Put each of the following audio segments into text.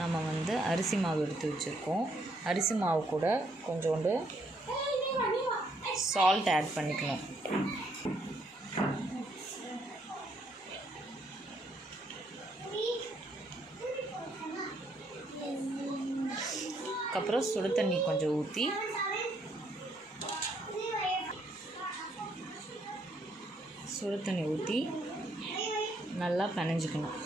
நம்ம வந்து அரிசி மாவு எடுத்து வச்சுருக்கோம். அரிசி மாவு கூட கொஞ்சோண்டு சால்ட் ஆட் பண்ணிக்கணும். அதுக்கப்புறம் சுடு தண்ணி கொஞ்சம் ஊற்றி நல்லா பிணைஞ்சிக்கணும்.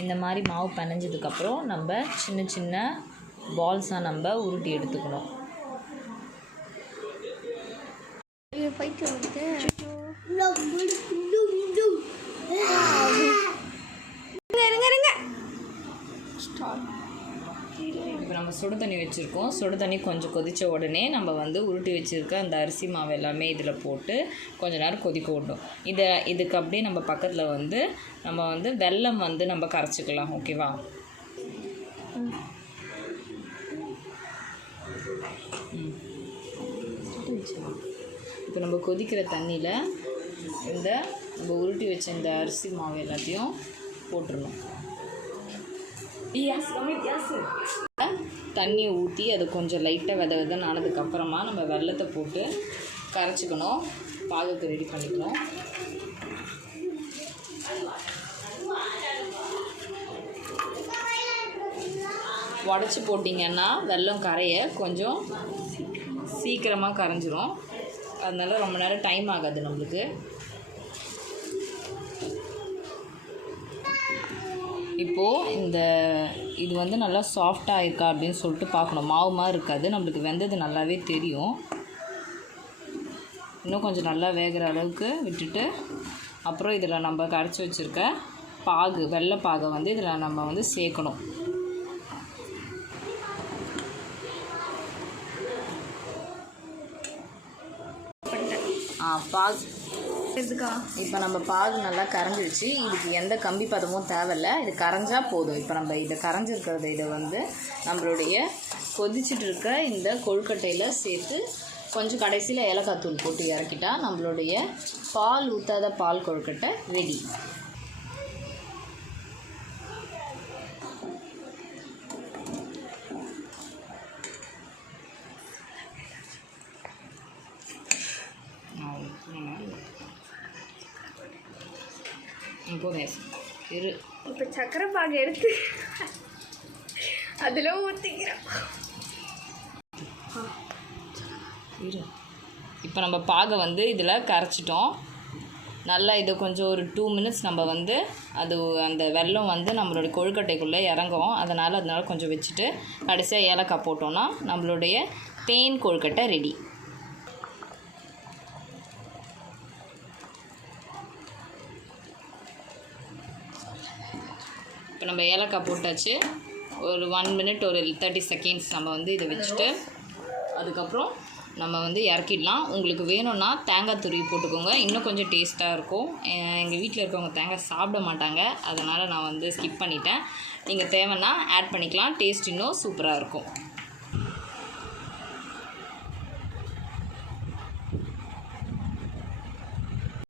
இந்த மாதிரி மாவு பிணைஞ்சதுக்கப்புறம் நம்ம சின்ன சின்ன பால்ஸாக நம்ம உருட்டி எடுத்துக்கணும். இப்போ நம்ம சுடு தண்ணி வச்சுருக்கோம். சுடு தண்ணி கொஞ்சம் கொதித்த உடனே நம்ம வந்து உருட்டி வச்சுருக்க அந்த அரிசி மாவு எல்லாமே இதில் போட்டு கொஞ்ச நேரம் கொதிக்க விடணும். இதுக்கு அப்படியே நம்ம பக்கத்தில் வந்து நம்ம வந்து வெல்லம் வந்து நம்ம கரைச்சிக்கலாம். ஓகேவா? இப்போ நம்ம கொதிக்கிற தண்ணியில் நம்ம உருட்டி வச்ச இந்த அரிசி மாவு எல்லாத்தையும் போட்டுடணும். தண்ணியை ஊற்றி அது கொஞ்சம் லைட்டாக விதன்னு ஆனதுக்கப்புறமா நம்ம வெல்லத்தை போட்டு கரைச்சிக்கணும். பாகுக்கு ரெடி பண்ணிக்கணும். உடச்சி போட்டிங்கன்னா வெல்லம் கரைய கொஞ்சம் சீக்கிரமாக கரைஞ்சிரும். அதனால ரொம்ப நேரம் டைம் ஆகாது நம்மளுக்கு. இப்போது இது வந்து நல்லா சாஃப்டாக இருக்கா அப்படின்னு சொல்லிட்டு பார்க்கணும். மாவு மாதிரி இருக்காது, நம்மளுக்கு வெந்தது நல்லாவே தெரியும். இன்னும் கொஞ்சம் நல்லா வேகிற அளவுக்கு விட்டுட்டு அப்புறம் இதில் நம்ம கரைச்சி வச்சுருக்க வெள்ளை பாகை வந்து இதில் நம்ம வந்து சேர்க்கணும். இப்போ நம்ம பாகு நல்லா கரைஞ்சிருச்சு. இதுக்கு எந்த கம்பி பதமும் தேவையில்லை, இது கரைஞ்சா போதும். இப்போ நம்ம இதை கரைஞ்சிருக்கிறத வந்து நம்மளுடைய கொதிச்சுட்டு இருக்க இந்த கொழுக்கட்டையில் சேர்த்து கொஞ்சம் கடைசியில் ஏலக்காய் தூள் போட்டு இறக்கிட்டா நம்மளுடைய பால் ஊற்றாத பால் கொழுக்கட்டை ரெடி. இப்போ சக்கரை பாகு எடுத்து அதில் ஊற்றிக்கிறோம். இப்போ நம்ம பாகை வந்து இதில் கரைச்சிட்டோம். நல்லா இதை கொஞ்சம் ஒரு 2 மினிட்ஸ் நம்ம வந்து அந்த வெல்லம் வந்து நம்மளுடைய கொழுக்கட்டைக்குள்ளே இறங்கும். அதனால் கொஞ்சம் வச்சுட்டு கடைசியாக ஏலக்காய் போட்டோன்னா நம்மளுடைய தேன் கொழுக்கட்டை ரெடி. இப்போ நம்ம ஏலக்காய் போட்டாச்சு. ஒரு 1 மினிட் ஒரு 30 செகண்ட்ஸ் நம்ம வந்து இதை வச்சுட்டு அதுக்கப்புறம் நம்ம வந்து இறக்கிடலாம். உங்களுக்கு வேணும்னா தேங்காய் துருவி போட்டுக்கோங்க, இன்னும் கொஞ்சம் டேஸ்ட்டாக இருக்கும். எங்கள் வீட்டில் இருக்கவங்க தேங்காய் சாப்பிட மாட்டாங்க, அதனால் நான் வந்து ஸ்கிப் பண்ணிட்டேன். நீங்கள் தேவைன்னா ஆட் பண்ணிக்கலாம், டேஸ்ட் இன்னும் சூப்பராக இருக்கும்.